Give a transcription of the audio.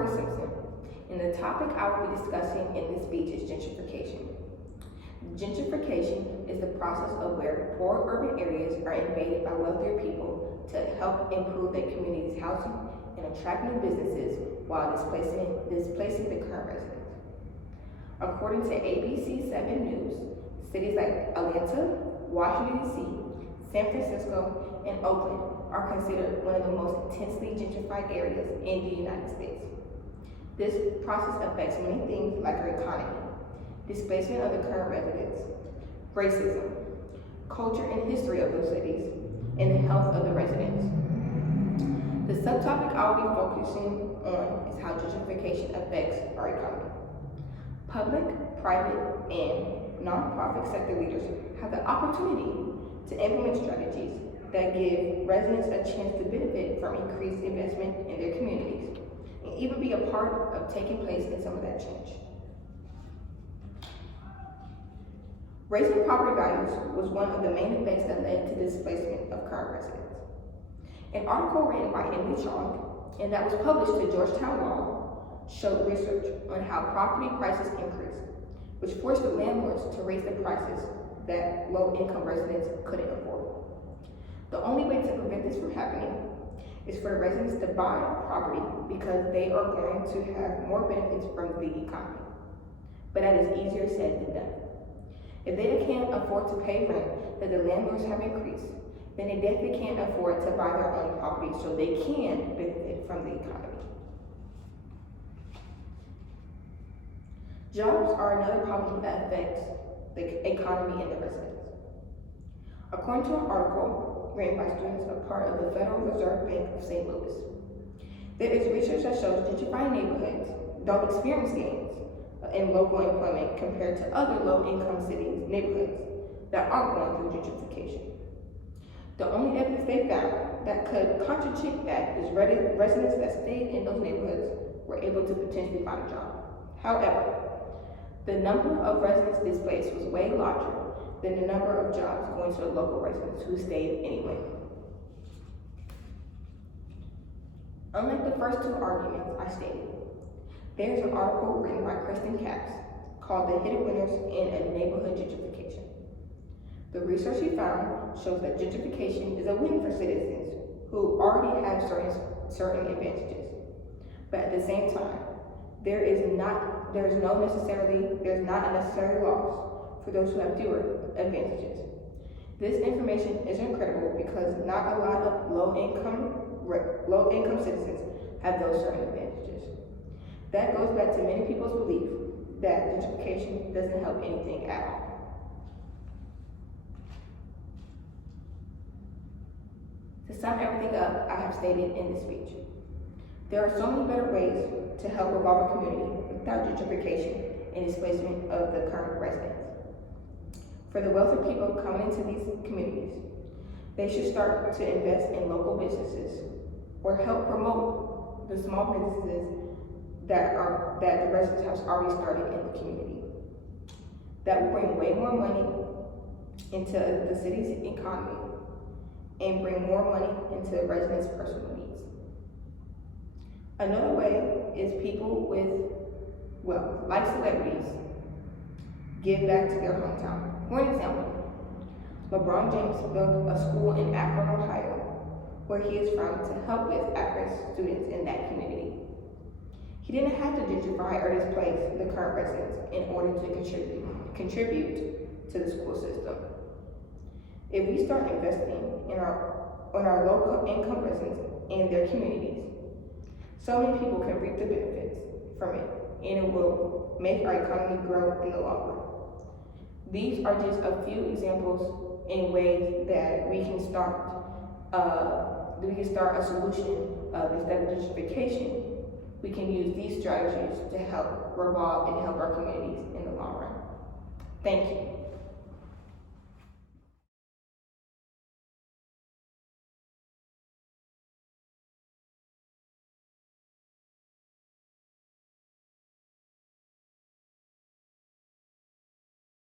Tori Simpson, and the topic I will be discussing in this speech is gentrification. Gentrification is the process of where poor urban areas are invaded by wealthier people to help improve their community's housing and attract new businesses while displacing the current residents. According to ABC 7 News, cities like Atlanta, Washington, D.C., San Francisco, and Oakland are considered one of the most intensely gentrified areas in the United States. This process affects many things like our economy, displacement of the current residents, racism, culture and history of those cities, and the health of the residents. The subtopic I will be focusing on is how gentrification affects our economy. Public, private, and nonprofit sector leaders have the opportunity to implement strategies that give residents a chance to benefit from increased investment in their communities, and even be a part of taking place in some of that change. Raising property values was one of the main effects that led to displacement of current residents. An article written by Emily Chong, and that was published to Georgetown Law, showed research on how property prices increased, which forced the landlords to raise the prices that low-income residents couldn't afford. The only way to prevent this from happening is for the residents to buy property because they are going to have more benefits from the economy. But that is easier said than done. If they can't afford to pay rent that the landlords have increased, then they definitely can't afford to buy their own property so they can benefit from the economy. Jobs are another problem that affects the economy and the residents. According to an article written by students a part of the Federal Reserve Bank of St. Louis, there is research that shows gentrifying neighborhoods don't experience gains in local employment compared to other low-income cities, neighborhoods that aren't going through gentrification. The only evidence they found that could contradict that is residents that stayed in those neighborhoods were able to potentially find a job. However, the number of residents displaced was way larger than the number of jobs going to the local residents who stayed anyway. Unlike the first two arguments I stated, there is an article written by Kristen Capps called The Hidden Winners in a Neighborhood Gentrification. The research she found shows that gentrification is a win for citizens who already have certain advantages. But at the same time, there is not a necessary loss for those who have fewer advantages. This information is incredible because not a lot of low-income citizens have those certain advantages. That goes back to many people's belief that gentrification doesn't help anything at all. To sum everything up I have stated in this speech, there are so many better ways to help revolve a community without gentrification and displacement of the current residents. For the wealthy people coming into these communities, they should start to invest in local businesses or help promote the small businesses that the residents have already started in the community. That will bring way more money into the city's economy and bring more money into the residents' personal needs. Another way is people with wealth, like celebrities, give back to their hometown. For example, LeBron James built a school in Akron, Ohio, where he is from, to help with at-risk students in that community. He didn't have to gentrify or displace the current residents in order to contribute to the school system. If we start investing in our local income residents and their communities, so many people can reap the benefits from it, and it will make our economy grow in the long run. These are just a few examples in ways that we can start a solution instead of gentrification. We can use these strategies to help revolve and help our communities in the long run. Thank you.